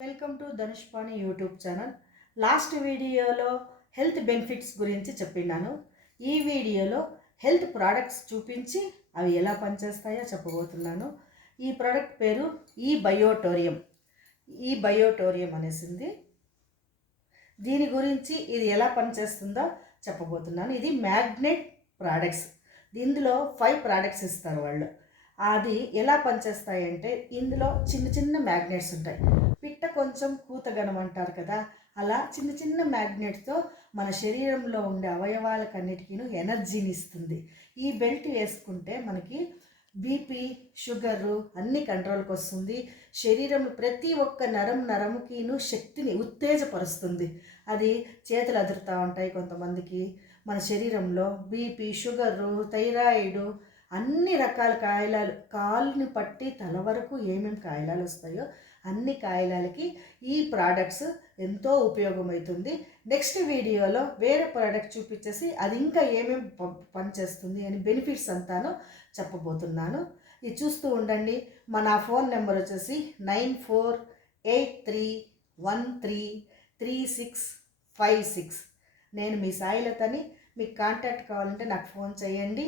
Welcome to Dhanushpani YouTube channel. Last వీడియోలో health benefits గురించి చెప్పినాను. ఈ వీడియోలో హెల్త్ ప్రోడక్ట్స్ చూపించి అవి ఎలా పనిచేస్తాయో చెప్పబోతున్నాను. ఈ ప్రోడక్ట్ పేరు ఈ బయోటోరియం అనేసింది. దీని గురించి ఇది ఎలా పనిచేస్తుందో చెప్పబోతున్నాను. ఇది మ్యాగ్నెట్ ప్రోడక్ట్స్. ఇందులో 5 ప్రోడక్ట్స్ ఇస్తారు వాళ్ళు. అది ఎలా పనిచేస్తాయంటే ఇందులో చిన్న చిన్న మ్యాగ్నెట్స్ ఉంటాయి. పిట్ట కొంచెం కూతగనం అంటారు కదా, అలా చిన్న చిన్న మ్యాగ్నెట్తో మన శరీరంలో ఉండే అవయవాలకన్నిటికీ ఎనర్జీని ఇస్తుంది. ఈ బెల్ట్ వేసుకుంటే మనకి బీపీ, షుగరు అన్నీ కంట్రోల్కి వస్తుంది. శరీరం ప్రతి ఒక్క నరముకిను శక్తిని ఉత్తేజపరుస్తుంది. అది చేతులు అదురుతూ ఉంటాయి కొంతమందికి. మన శరీరంలో బీపీ, షుగరు, థైరాయిడ్ అన్ని రకాల కాయిలాలు, కాలుని పట్టి తల వరకు ఏమేమి కాయిలాలు వస్తాయో అన్ని కాయిలాలకి ఈ ప్రోడక్ట్స్ ఎంతో ఉపయోగమవుతుంది. నెక్స్ట్ వీడియోలో వేరే ప్రోడక్ట్ చూపించేసి అది ఇంకా ఏమేమి పనిచేస్తుంది అని బెనిఫిట్స్ అంతాను చెప్పబోతున్నాను. ఇది చూస్తూ ఉండండి. మన ఫోన్ నెంబర్ వచ్చేసి 9483133656. నేను మీ సాయిలతని. మీకు కాంటాక్ట్ కావాలంటే నాకు ఫోన్ చేయండి.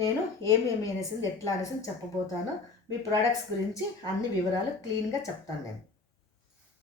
నేను ఏమేమి అనేసి ఎట్లా అనేసి చెప్పబోతాను. మీ ప్రోడక్ట్స్ గురించి అన్ని వివరాలు క్లీన్గా చెప్తాను నేను.